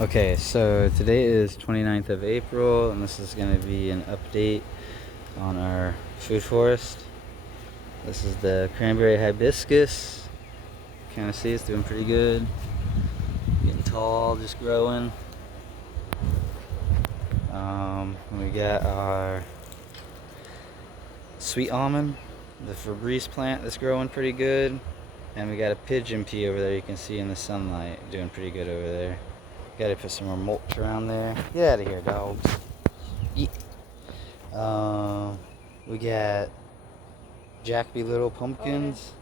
Okay, so today is 29th of April, and this is going to be an update on our food forest. This is the cranberry hibiscus. Kind of see it's doing pretty good. Getting tall, just growing. We got our sweet almond, the Febreze plant that's growing pretty good. And we got a pigeon pea over there you can see in the sunlight, doing pretty good over there. Gotta put some more mulch around there. Get out of here, dogs. Eat. We got Jack B. Little pumpkins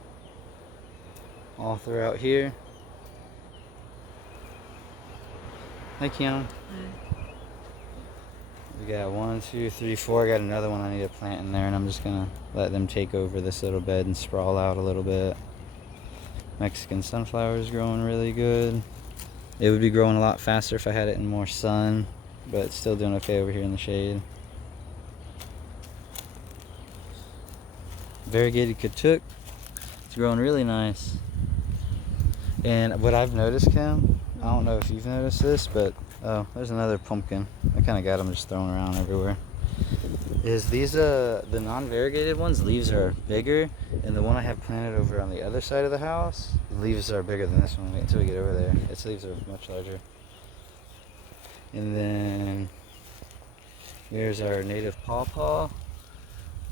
all throughout here. Hi, Keon. We got 1, 2, 3, 4. I got another one I need to plant in there, and I'm just gonna let them take over this little bed and sprawl out a little bit. Mexican sunflower is growing really good. It would be growing a lot faster if I had it in more sun, but it's still doing okay over here in the shade. Variegated Katuk. It's growing really nice. And what I've noticed, Kim, I don't know if you've noticed this, but oh, there's another pumpkin. I kind of got them just thrown around everywhere. Is these the non-variegated ones? Leaves are bigger, and the one I have planted over on the other side of the house, the leaves are bigger than this one. Wait until we get over there. Its leaves are much larger. And then here's our native pawpaw.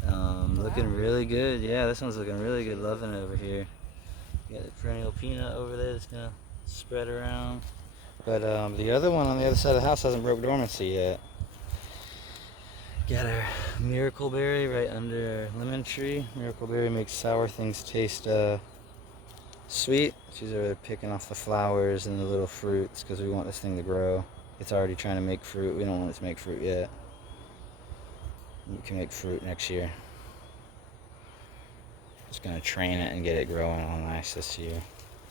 Looking really good. Yeah, this one's looking really good. Loving it over here. Got the perennial peanut over there that's gonna spread around. But the other one on the other side of the house hasn't broke dormancy yet. Got our miracle berry right under our lemon tree. Miracle berry makes sour things taste sweet. She's over there picking off the flowers and the little fruits because we want this thing to grow. It's already trying to make fruit. We don't want it to make fruit yet. We can make fruit next year. Just gonna train it and get it growing all nice this year.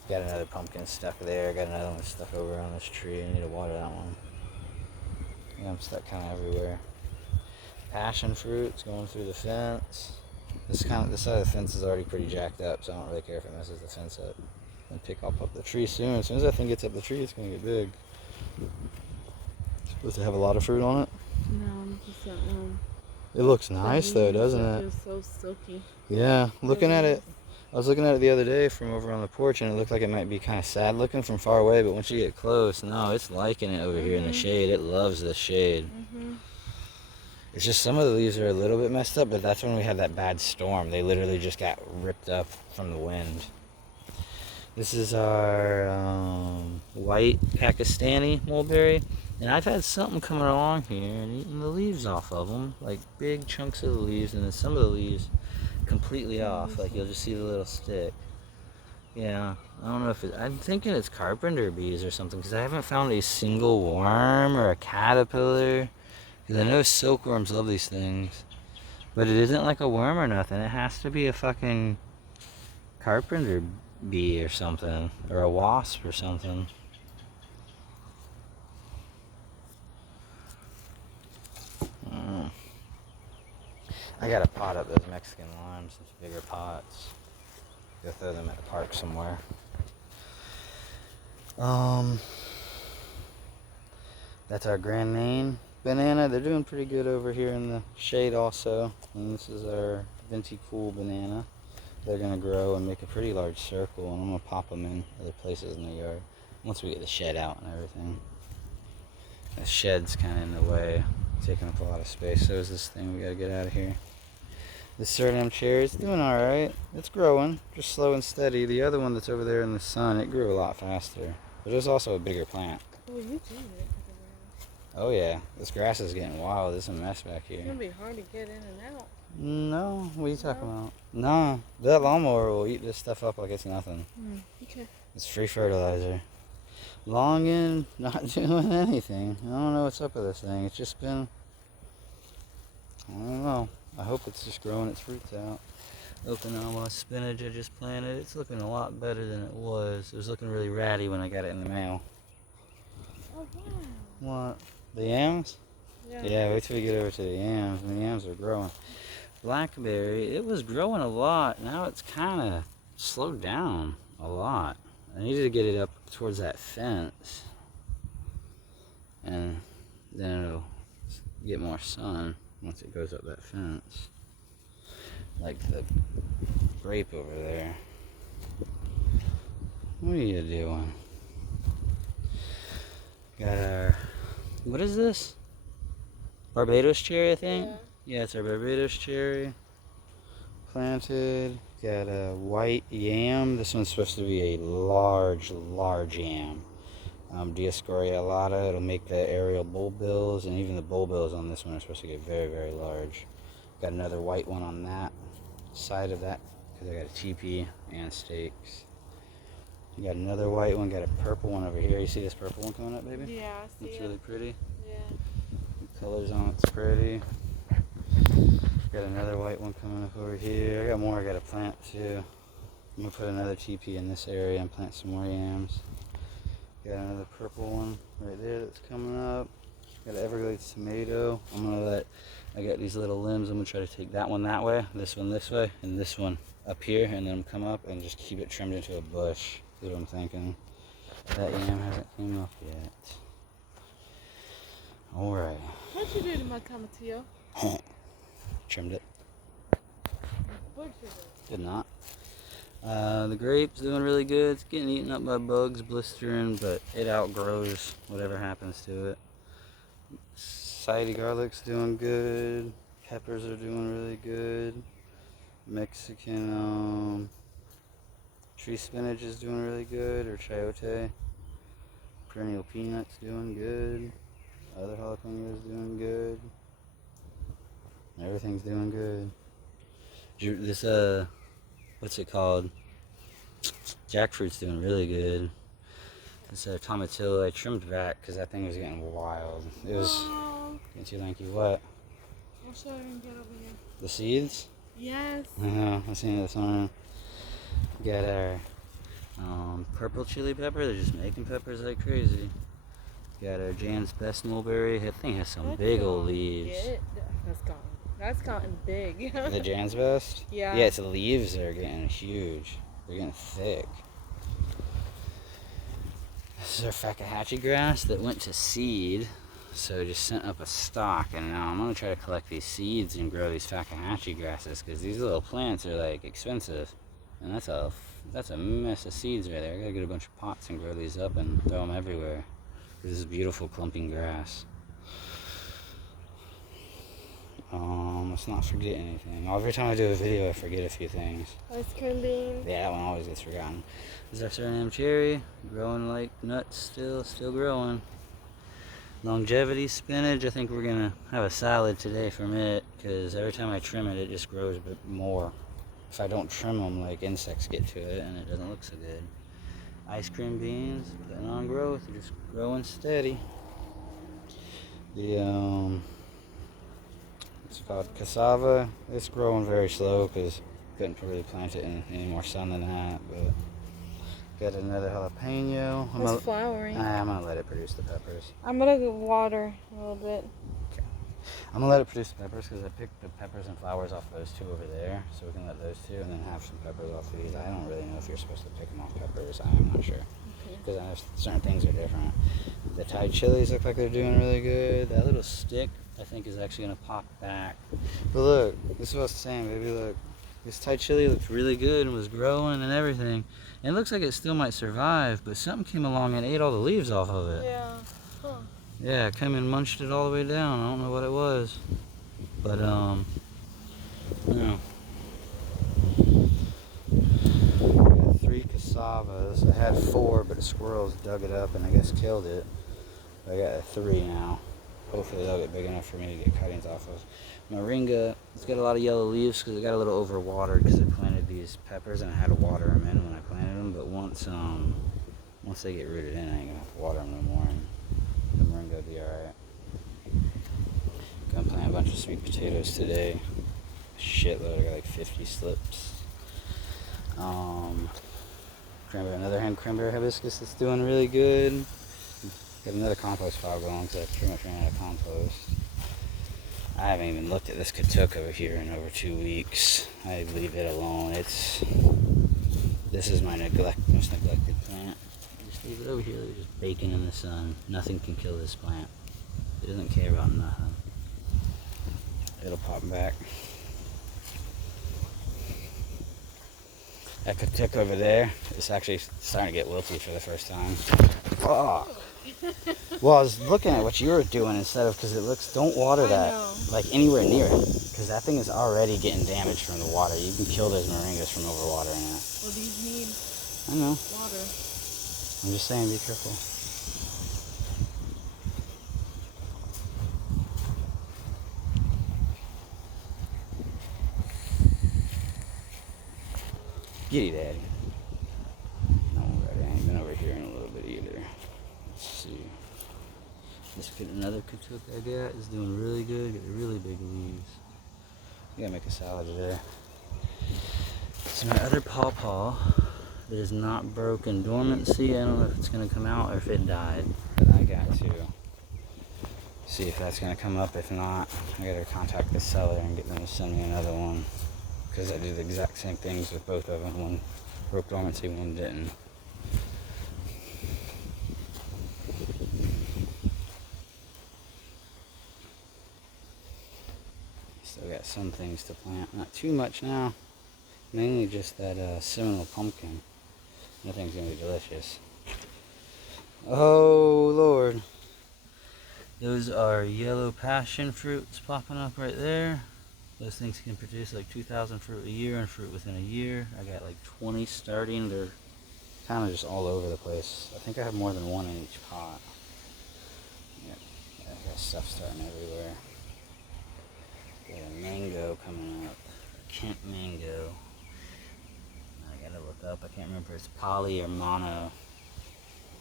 Got another pumpkin stuck there. Got another one stuck over on this tree. I need to water that one. Yeah, I'm stuck kind of everywhere. Passion fruit's going through the fence. This side of the fence is already pretty jacked up, so I don't really care if it messes the fence up. I'm gonna pick up the tree soon. As soon as that thing gets up the tree, it's gonna get big. It's supposed to have a lot of fruit on it. No, just It looks nice though, doesn't it? It's so silky. Yeah, looking at it. I was looking at it the other day from over on the porch, and it looked like it might be kind of sad looking from far away, but once you get close, no, it's liking it over here in the shade. It loves the shade. It's just some of the leaves are a little bit messed up, but that's when we had that bad storm. They literally just got ripped up from the wind. This is our white Pakistani mulberry, and I've had something coming along here and eating the leaves off of them, like big chunks of the leaves, and then some of the leaves completely off. Like you'll just see the little stick. Yeah, I don't know if I'm thinking it's carpenter bees or something, because I haven't found a single worm or a caterpillar. Because I know silkworms love these things, but it isn't like a worm or nothing. It has to be a fucking carpenter bee or something, or a wasp or something. I gotta pot up those Mexican limes into bigger pots. Go throw them at the park somewhere. That's our Grand Maine banana. They're doing pretty good over here in the shade also. And this is our Venti Cool banana. They're gonna grow and make a pretty large circle, and I'm gonna pop them in other places in the yard once we get the shed out and everything. The shed's kind of in the way, taking up a lot of space. So is this thing we gotta get out of here. The Suriname cherry is doing all right. It's growing, just slow and steady. The other one that's over there in the sun, it grew a lot faster, but it was also a bigger plant. Oh, you do it. Oh yeah, this grass is getting wild. There's a mess back here. It's gonna be hard to get in and out. No, what are you talking about? No, that lawnmower will eat this stuff up like it's nothing. Okay. It's free fertilizer. Longin, not doing anything. I don't know what's up with this thing. It's just been, I don't know. I hope it's just growing its fruits out. Okinawa spinach I just planted. It's looking a lot better than it was. It was looking really ratty when I got it in the mail. Oh, What? wow. The yams? Yeah. Yeah, wait till we get over to the yams. The yams are growing. Blackberry, it was growing a lot. Now it's kind of slowed down a lot. I needed to get it up towards that fence. and then it'll get more sun once it goes up that fence. Like the grape over there. What are you doing? Got our, what is this? Barbados cherry, I think? Yeah, it's our Barbados cherry. Planted. Got a white yam. This one's supposed to be a large yam. Dioscorea alata. It'll make the aerial bulbils, and even the bulbils on this one are supposed to get very, very large. Got another white one on that side of that because I got a teepee and stakes. You got another white one. Got a purple one over here. You see this purple one coming up, baby? Yeah, I see It's it. really pretty. Yeah. The colors on it's pretty. Got another white one coming up over here. I got more I gotta plant too. I'm gonna put another teepee in this area and plant some more yams. Got another purple one right there that's coming up. Got an Everglades tomato. I got these little limbs. I'm gonna try to take that one that way, this one this way, and this one up here, and then come up and just keep it trimmed into a bush. That's what I'm thinking. That yam hasn't came up yet. Alright. What'd you do to my tomatillo? Trimmed it. Butchered it. Did not. The grape's doing really good. It's getting eaten up by bugs, blistering, but it outgrows whatever happens to it. Sidey garlic's doing good. Peppers are doing really good. Mexican tree spinach is doing really good, or chayote. Perennial peanuts doing good. Other jalapenos doing good. Everything's doing good. This what's it called? Jackfruit's doing really good. This tomatillo I trimmed back because that thing was getting wild. It was getting too lanky. What? I'll show you and get over here. The seeds? Yes. I know. I seen this one. Got our purple chili pepper. They're just making peppers like crazy. Got our Jan's Best mulberry. That thing has some big old leaves. That's gotten big. The Jan's Best? Yeah. Yeah, its leaves are getting huge. They're getting thick. This is our Fakahatchee grass that went to seed. So just sent up a stock, and now I'm going to try to collect these seeds and grow these Fakahatchee grasses, because these little plants are like expensive. And that's a mess of seeds right there. I got to get a bunch of pots and grow these up and throw them everywhere. This is beautiful clumping grass. Let's not forget anything. Every time I do a video, I forget a few things. Ice cream beans. Yeah, that one always gets forgotten. This is our Suriname cherry, growing like nuts still growing. Longevity spinach, I think we're gonna have a salad today from it, because every time I trim it, it just grows a bit more. If I don't trim them, like insects get to it, and it doesn't look so good. Ice cream beans, putting on growth, just growing steady. The it's called cassava. It's growing very slow because couldn't really plant it in any more sun than that. But got another jalapeno. It's flowering. I'm gonna let it produce the peppers. I'm gonna get water a little bit. Okay. I'm gonna let it produce the peppers because I picked the peppers and flowers off those two over there, so we can let those two and then have some peppers off these. I don't really know if you're supposed to pick them off peppers. I'm not sure. Because I know certain things are different. The Thai chilies look like they're doing really good. That little stick, I think, is actually going to pop back. But look, this is what I was saying, baby. Look, this Thai chili looked really good and was growing and everything. And it looks like it still might survive, but something came along and ate all the leaves off of it. Yeah. Huh. Yeah, it came and munched it all the way down. I don't know what it was. But, you know. 3 cassavas. I had 4, but the squirrels dug it up and I guess killed it. I got 3 now. Hopefully they'll get big enough for me to get cuttings off of. Moringa, it's got a lot of yellow leaves because it got a little overwatered because I planted these peppers and I had to water them in when I planted them. But once they get rooted in, I ain't gonna have to water them no more, and the moringa will be alright. Gonna plant a bunch of sweet potatoes today. Shitload. I got like 50 slips. Another cranberry hibiscus that's doing really good. Got another compost pile going because I pretty much ran out of compost. I haven't even looked at this Katuk over here in over 2 weeks. I leave it alone. This is my most neglected plant. I just leave it over here, just baking in the sun. Nothing can kill this plant. It doesn't care about nothing. It'll pop back. That tick over there, it's actually starting to get wilty for the first time. Oh. Well, I was looking at what you were doing instead of, because it looks, don't water that like anywhere near it, because that thing is already getting damaged from the water. You can kill those moringas from overwatering it. Well, these need I know. water. I'm just saying, be careful. Giddy daddy. No, I ain't been over here in a little bit either. Let's see. Let's get another katuk I got. It's doing really good. Got really big leaves. I gotta make a salad today. So my other pawpaw that is not broken dormancy. I don't know if it's gonna come out or if it died. But I got to see if that's gonna come up. If not, I gotta contact the seller and get them to send me another one. Because I do the exact same things with both of them. One broke dormancy, one didn't. Still got some things to plant. Not too much now. Mainly just that Seminole pumpkin. That thing's gonna be delicious. Oh Lord. Those are yellow passion fruits popping up right there. Those things can produce like 2,000 fruit a year and fruit within a year. I got like 20 starting. They're kind of just all over the place. I think I have more than one in each pot. Yeah, I got stuff starting everywhere. Got a mango coming up. Kent mango. I gotta look up. I can't remember if it's poly or mono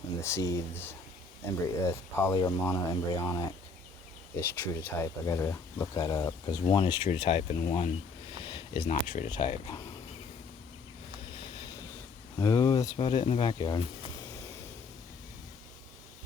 in the seeds. Poly or mono embryonic is true to type. I gotta look that up because one is true to type and one is not true to type. Oh, that's about it in the backyard.